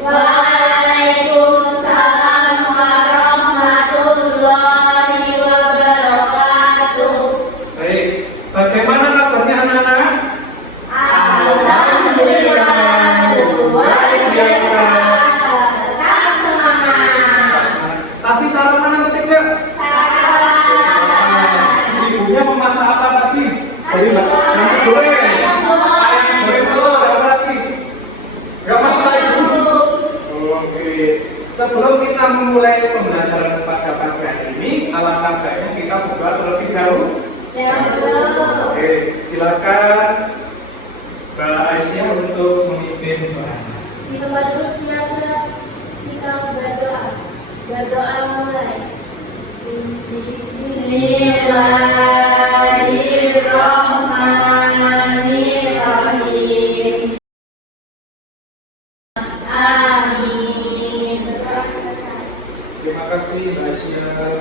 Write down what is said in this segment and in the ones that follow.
Waalaikumsalam warahmatullahi wabarakatuh. Baik, bagaimana kabarnya anak-anak? Alhamdulillah, luar biasa. Tetap semangat. Tadi salaman yang ketiga. Ibunya memasak apa tadi? Dari nasi goreng, ayam goreng telur, apa lagi? Gak masak ibu? Oke. Sebelum kita memulai pembelajaran pada pagi hari ini, alangkah baiknya kita berdoa terlebih dahulu. Oke, silakan Mbak Aisyah untuk memimpin doa. Di tempat duduk silakan kita berdoa. Berdoa mulai. Bismillahirrahmanirrahim. Amin. Terima kasih Mbak Aisyah.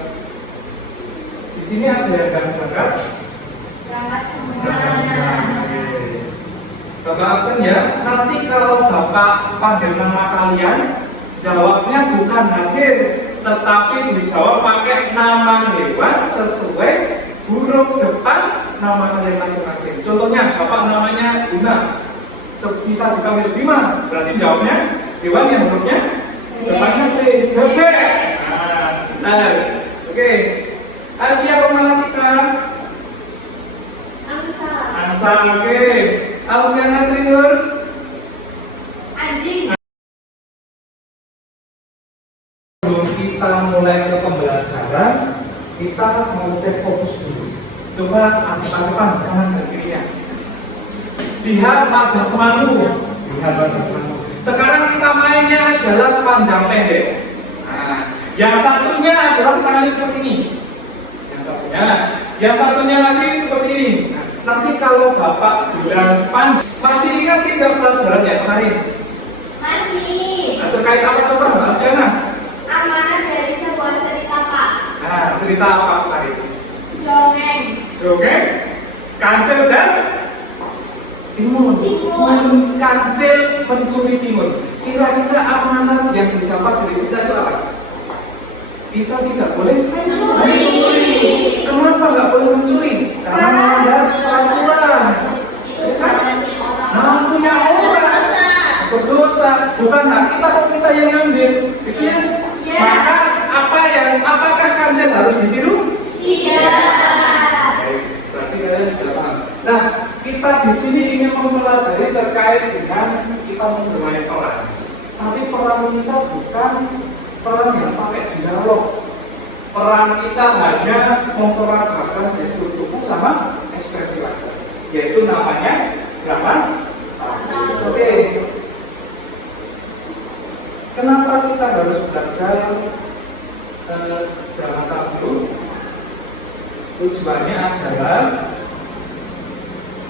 Di sini ada yang akan berangkat. Selamat semuanya. Bapak absen ya. Nanti kalau Bapak panggil nama kalian, jawabnya bukan hadir, tetapi dijawab pakai nama hewan sesuai huruf depan nama kalian masing-masing. Contohnya, Bapak namanya Bima, bisa dipanggil Bima, berarti jawabnya hewan yang hurufnya depannya T, bebek. Nah, oke. Siapa mengasihkan? Angsa, oke. Alfiana Trinur? Anjing. Sebelum kita mulai ke pembelajaran, kita mau cek fokus dulu. Coba angkat tangan dan kirinya. Lihat wajah temanmu. Lihat wajah temanmu. Sekarang kita mainnya adalah panjang pendek. Nah, yang satunya adalah tangannya seperti ini. Yang satunya lagi seperti ini. Nah, nanti kalau Bapak bilang panjang, masih ingat tidak pelajaran ya kemarin? Masih. Nah, terkait apa coba Mbak Diana? Amanat dari sebuah cerita, Pak. Nah, cerita apa tadi? Dongeng. Dongeng, kancil dan timun. Kancil mencuri timun. Kira-kira amanat yang didapat dari cerita itu apa? Kita tidak boleh mencuri. Kenapa nggak boleh mencuri? Karena melanggar peraturan. Punya orang berdosa. Bukan hak kita kok kita yang ngambil. Pikir. Maka apakah kancil harus ditiru? Iya. Berarti kalian sudah paham. Nah, kita di sini ingin mempelajari terkait dengan kita bermain peran. Tapi peran kita bukan peran yang pakai dialog. Peran kita hanya memperagakan gestur tubuh sama ekspresi wajah, yaitu namanya drama. Oke. Kenapa kita harus belajar drama tableau? Tujuannya adalah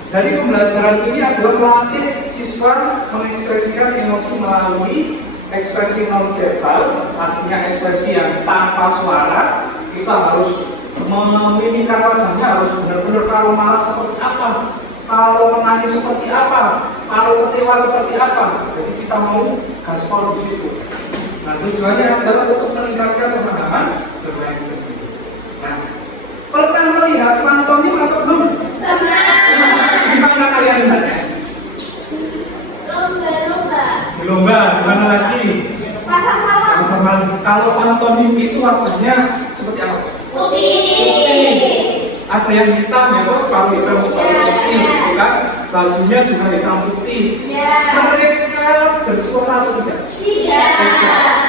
dari pembelajaran ini adalah melatih siswa mengekspresikan emosi melalui ekspresi non verbal, artinya ekspresi yang tanpa suara. Kita harus memimikkan wajahnya, harus benar-benar kalau marah seperti apa, kalau menangis seperti apa, kalau kecewa seperti apa. Jadi kita mau gaspol di situ. Nah, tujuannya adalah untuk meningkatkan pemahaman bermain seni. Nah, pernah melihat pantomim atau belum? Gimana kalian lihatnya? Lomba-lomba. Di lomba, gimana lagi? Pasang malam. Kalau pantomim itu wajahnya seperti apa? Putih. Ada yang hitam ya bos, separuh hitam separuh putih, kan? Bajunya juga hitam putih. Iya. Mereka bersuara atau tidak? Tidak.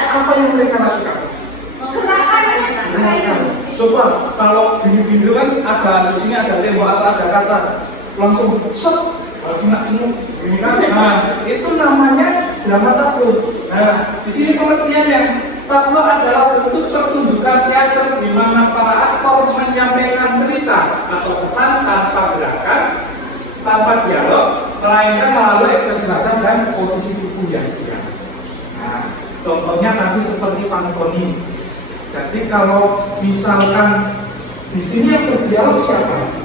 Apa yang mereka lakukan? Menggerakkan. Coba kalau biru-biru kan ada di sini ada tembok atau ada kaca, langsung set. Ini kan? Nah, itu namanya drama tableau. Nah, di sini pengertiannya, tableau adalah bentuk pertunjukan teater di mana para aktor menyampaikan cerita atau pesan tanpa gerakan, tanpa dialog, melainkan melalui ekspresi wajah dan posisi tubuh yang diam. Nah, contohnya tadi seperti pantomim. Jadi kalau misalkan di sini yang berdialog siapa?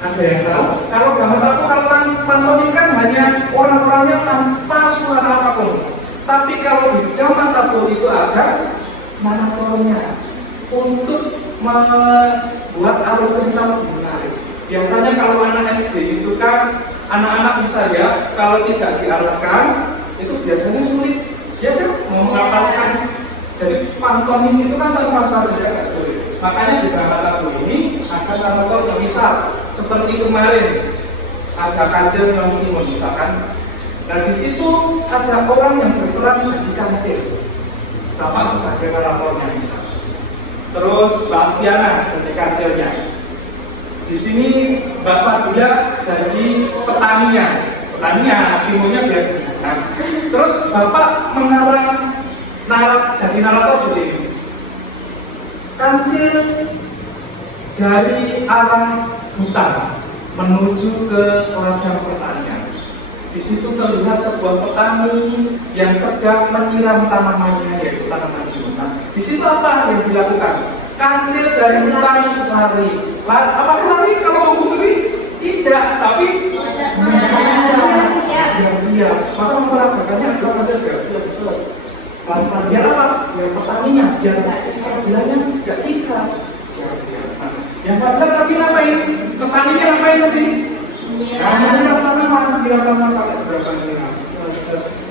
Ada yang tahu? Kalau gambar aku kalau pantomim kan hanya orang-orangnya tanpa suara apapun, Tapi kalau di drama tabur itu ada naratornya untuk membuat alur cerita lebih menarik. Biasanya kalau anak SD itu kan anak-anak bisa ya, kalau tidak diarahkan itu biasanya sulit, ya kan, mau menghafalkan. Jadi pantomim itu kan tanpa saja agak sulit. Makanya di drama tabur ini ada narator yang misal seperti kemarin ada Kanjeng yang misalkan. Nah di situ ada orang yang berperan jadi kancil, Bapak sebagai naratornya misal. Terus Mbak Fiana jadi kancilnya. Di sini Mbak Fadila jadi petaninya, ilmunya biasa. Nah, terus Bapak mengarang jadi narator seperti ini. Kancil dari arah hutan menuju ke ladang pertanian. Di situ terlihat sebuah petani yang sedang menyiram tanamannya, yaitu tanaman di hutan. Di situ apa yang dilakukan? Kancil dari hutan lari. Apakah lari kalau mau mencuri? Tidak, tapi diam. Maka memperagakannya adalah kancil diam. Biar apa? Biar petaninya, biar jalannya tidak ikhlas. Yang padahal tadi ngapain? Petaninya ngapain tadi? Menyiram tanaman, pakai gerakan nyiram.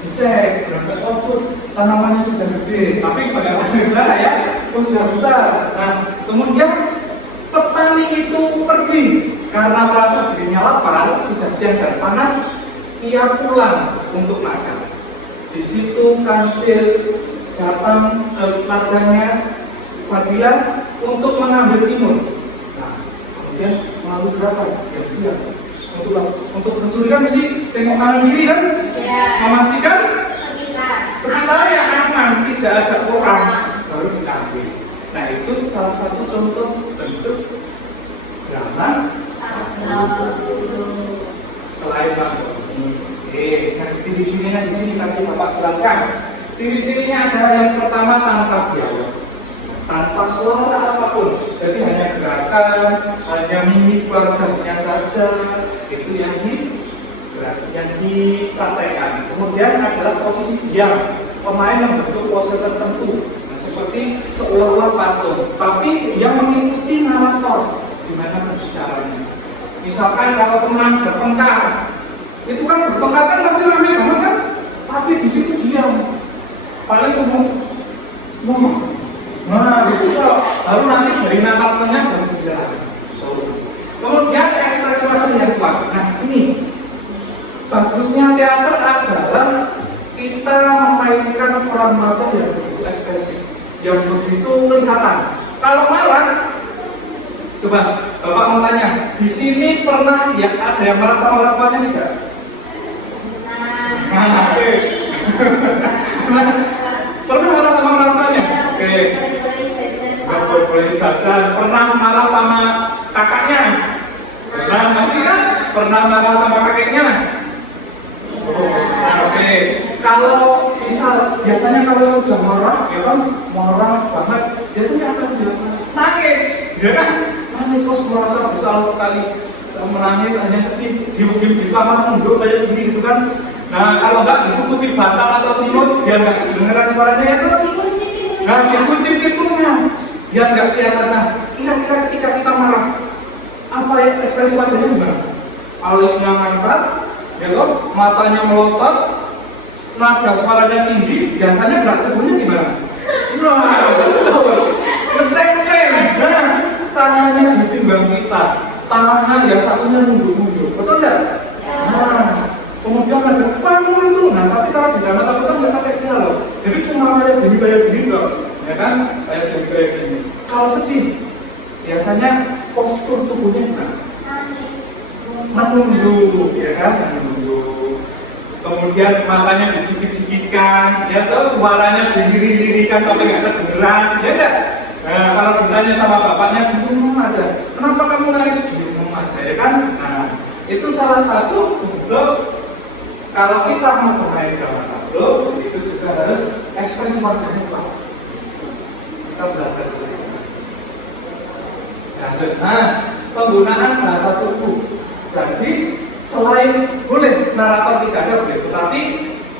Dicek, berangkat output, tanamannya sudah gede, tapi pada besar ya, sudah besar. Nah, kemudian petani itu pergi karena merasa dirinya lapar, sudah siang dan panas, ia pulang untuk makan. Di situ Kancil datang ke ladangnya Fadila untuk mengambil timun. Nah, kemudian melalui gerakan, dia untuk mencuri kan mesti tengok kanan kiri kan, memastikan sekitarnya aman, tidak ada orang, baru diambil. Nah itu salah satu contoh bentuk drama. Selain nah ciri-cirinya di sini tadi Bapak jelaskan. Ciri-cirinya adalah yang pertama tanpa dialog, tanpa suara apapun, jadi hanya gerakan, hanya mimik wajahnya saja, itu yang dipraktekkan. Kemudian adalah posisi diam, pemain membentuk pose tertentu, seperti seolah-olah patung, tapi dia mengikuti narator di mana berbicaranya. Misalkan kalau teman bertengkar, itu kan bertengkar kan pasti ramai banget kan, tapi di situ diam, paling ngomong. Nah, itu baru nanti dari naratornya baru berbicara. Kemudian ekspresi yang kuat. Nah ini bagusnya teater adalah kita memainkan peran wajah yang begitu ekspresif, yang begitu kelihatan. Kalau marah, coba Bapak mau tanya, di sini pernah ya ada yang marah sama orang tuanya tidak? Nah, oke. Pernah marah sama orang tuanya? Oke. Boleh jajan. Pernah marah sama kakaknya? Pernah, masih kan? Pernah marah sama kakeknya? Nah, oke. Kalau misal, biasanya kalau sudah marah, ya kan, marah banget, biasanya akan nangis, ya kan? Nangis kok merasa besar sekali, menangis hanya sedih, diem di kamar nunduk kayak gini gitu kan? Nah, kalau nggak ditutupi bantal atau selimut, biar nggak kedengeran suaranya ya kan? Nah, dikunci pintunya, biar nggak kelihatan. Nah, kira-kira ketika kita marah, apa ya ekspresi wajahnya gimana? Alisnya ngangkat, ya kan? Matanya melotot, nada suaranya tinggi, biasanya gerak tubuhnya gimana? Nah, betul, ngeteng-teng, nah, tangannya ditimbang kita, tangan yang satunya nunduk-nunduk, betul nggak? Nah, kemudian ada kamu itu, nah tapi kalau di dalam aku kan nggak pakai cara loh, jadi cuma kayak gini loh, ya kan? Kayak gini. Kalau sedih, biasanya postur tubuhnya gimana? Menunduk, ya kan? Menunduk. Kemudian matanya disikit-sikitkan, ya terus suaranya dilirik-lirikan sampai nggak kedengeran, ya enggak? Nah, kalau ditanya sama bapaknya, diam aja. Kenapa kamu nangis? Diam aja, ya kan? Nah, itu salah satu bentuk kalau kita mau bermain drama tableau, itu juga harus ekspresi wajahnya kuat. Kita belajar dulu. Nah, penggunaan bahasa tubuh. Jadi selain boleh narator tidak ada boleh, tetapi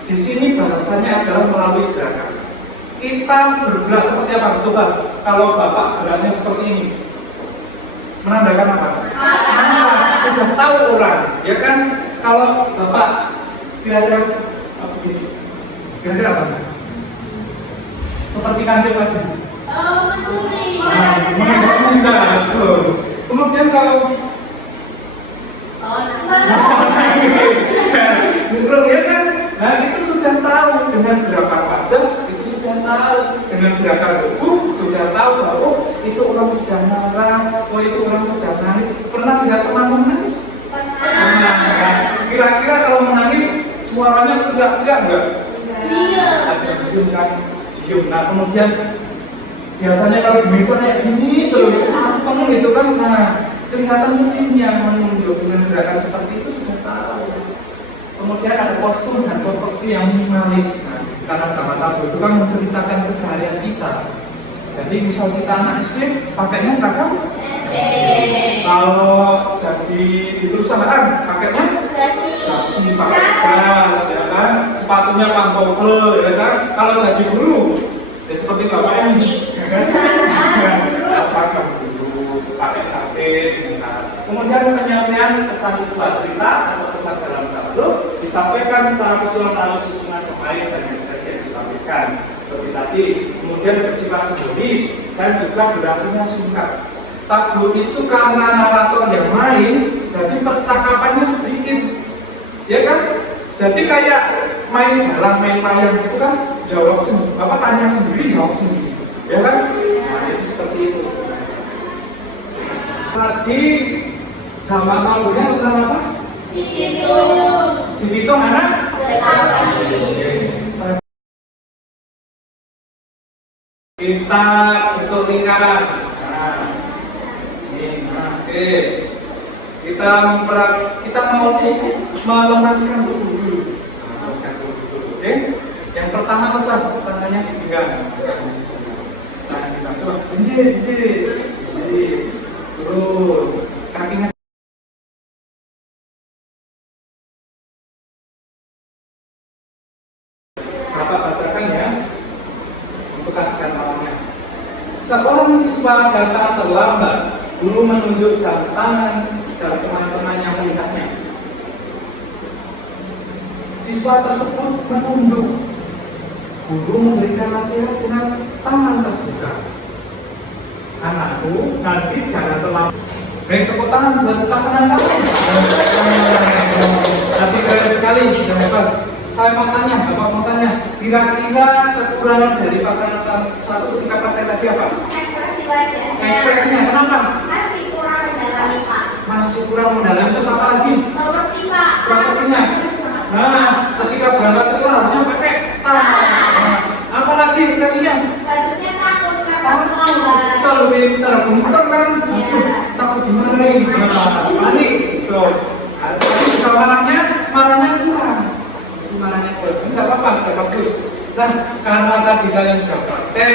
Di sini bahasanya adalah melalui gerakan. Kita bergerak seperti apa? Coba kalau Bapak geraknya seperti ini, menandakan apa? Sudah tahu orang, ya kan? Kalau Bapak kira-kira begini, kira-kira apa? Seperti kancil aja. Mencuri. Menghindar. Kemudian kalau burung, ya kan? Nah, itu sudah tahu dengan gerakan wajah, itu sudah tahu dengan gerakan tubuh, sudah tahu bahwa itu orang sedang marah, itu orang sedang nangis. Pernah lihat teman menangis? Pernah. Kira-kira kalau menangis suaranya teriak-teriak enggak? Iya. Ada diem kan? Diem. Nah, kemudian biasanya kalau di meja kayak gini terus apa gitu kan? Nah, kelihatan sedihnya menunjuk dengan gerakan seperti itu sudah tahu. Kemudian ada kostum dan properti yang minimalis. Nah, karena gambar tabu itu kan menceritakan keseharian kita. Jadi misal kita anak SD, pakainya seragam. Kalau jadi di perusahaan, pakainya dasi, pakai jas, ya kan? Sepatunya pantofel, ya kan? Kalau jadi guru, ya seperti bapak ini, ya kan? Seragam guru, pakai jaket, misalnya. Kemudian penyampaian pesan visual cerita atau pesan dalam tableau disampaikan secara visual melalui susunan pemain dan ekspresi yang ditampilkan seperti tadi. Kemudian bersifat simbolis dan juga durasinya singkat. Tableau itu karena narator yang main, jadi percakapannya sedikit, ya kan? Jadi kayak main dalam main wayang itu kan jawab sendiri, tanya sendiri jawab sendiri, ya kan? Nah, itu seperti itu. Tadi nama tabunya tentang apa? Si Pitung. Si Pitung anak? Kita bentuk lingkaran. Nah, ini, oke. Kita mau melemaskan tubuh dulu. Oke. Yang pertama coba tangannya dipegang. Nah, kita coba jadi turun kakinya. Bapak bacakan ya untuk kakikan awalnya. Seorang siswa datang terlambat, guru menunjuk jam tangan dan teman-teman yang melihatnya. Siswa tersebut menunduk. Guru memberikan nasihat dengan tangan terbuka. Anakku, nanti jangan terlambat. Beri tepuk tangan buat pasangan satu. Nanti keren sekali, yang hebat. Saya mau tanya, Bapak mau tanya, kira-kira kekurangan dari pasangan satu ketika pakai tadi apa? Ekspresi wajah. Ekspresinya, kenapa? Masih kurang mendalami, Pak. Masih kurang mendalam, terus apa lagi? Properti Pak. Propertinya. Nah, ketika berangkat sekolah harusnya pakai tangan. Nah, apa lagi ekspresinya? Bagusnya takut karena Takut, terlambat. kita lebih pintar kan? Iya. Takut dimarahin. Nah, panik. Tuh. Tapi kalau marahnya kurang. Marahnya kurang. Enggak apa-apa, sudah bagus. Nah, karena tadi kalian sudah praktek,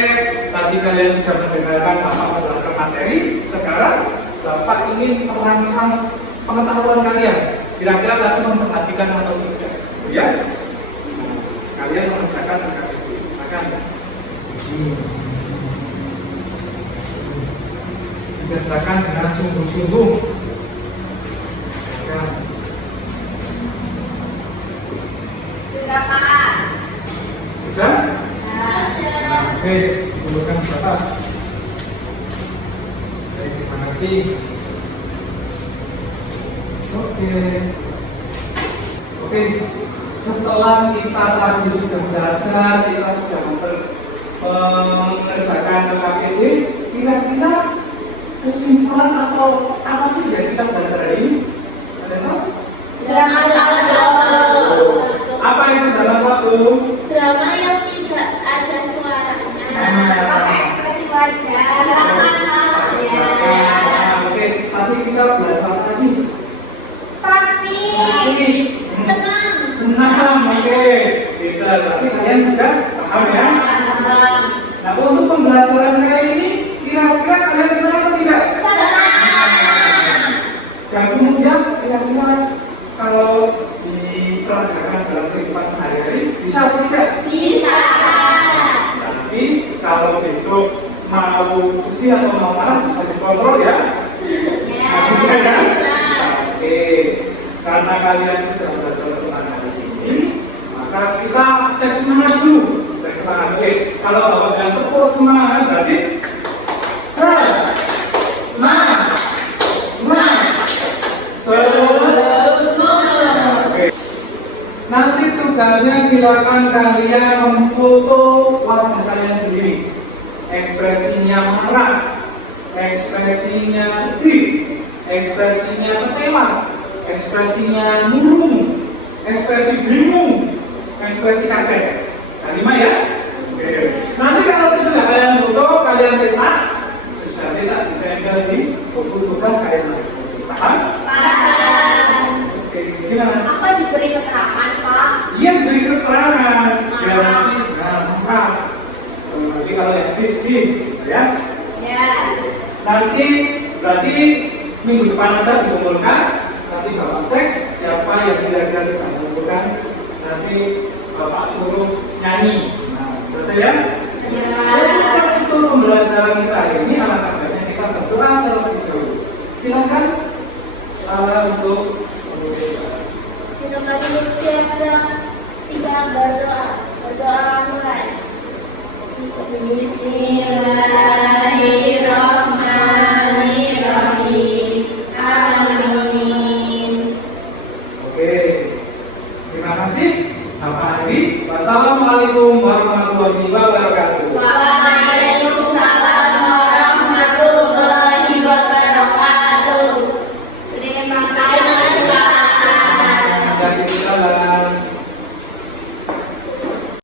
tadi kalian sudah mendengarkan Bapak menjelaskan materi, sekarang Bapak ingin merangsang pengetahuan kalian. Kira-kira tadi memperhatikan atau tidak? Ya? Kalian mengerjakan dengan itu. Silakan. Dikerjakan dengan sungguh-sungguh. Ya. Sudah, Pak. Sudah? Nah, Oke, dulukan Bapak. Baik, terima kasih. Oke. Setelah kita tadi sudah belajar, kita sudah mengerjakan PKPD, kira-kira kesimpulan atau apa sih yang kita belajar hari ini? Ada tahu? Drama Apa itu dalam waktu? drama yang tidak ada suaranya. pakai ekspresi wajah. Ya. Oke, tadi kita belajar tadi. Praktik. Senang. Oke. Kita berarti kalian sudah paham ya? Senang. Nah, untuk pembelajaran kali ini, kira-kira kalian senang atau tidak? Senang. Dan kemudian kira-kira kalau diperagakan dalam kehidupan sehari-hari, bisa sedih atau mau marah bisa dikontrol ya. Ya. Bisa ya? Oke, karena kalian sudah belajar tentang hal ini, maka kita cek semangat dulu. Cek semangat. Oke, kalau bapak dan tepuk semangat berarti semangat. Oke. Nanti tugasnya silakan kalian memfoto wajah kalian sendiri. Ekspresinya marah, ekspresinya sedih, ekspresinya kecewa, ekspresinya murung, ekspresi bingung, ekspresi kaget. Lima ya? Oke. Nanti kalau sudah kalian foto, kalian cetak, sudah cetak ditempel di buku tugas kalian masing-masing. Paham? Paham. Oke, gimana? Apa diberi keterangan, Pak? Iya, diberi keterangan. Biar nanti, nah, nanti kalau yang sedih, ya. Ya. Nanti berarti minggu depan aja dikumpulkan. Nanti bapak cek siapa yang kira-kira kita kumpulkan. Nanti bapak suruh nyanyi. Nah, percaya? Ya. Jadi untuk pembelajaran kita ini anak-anaknya kita berdoa terlebih dahulu. Silakan untuk Silakan silakan sidang berdoa mulai. Bismillahirrahmanirrahim. Amin. Oke, terima kasih Bapak Andi. Wassalamualaikum warahmatullahi wabarakatuh.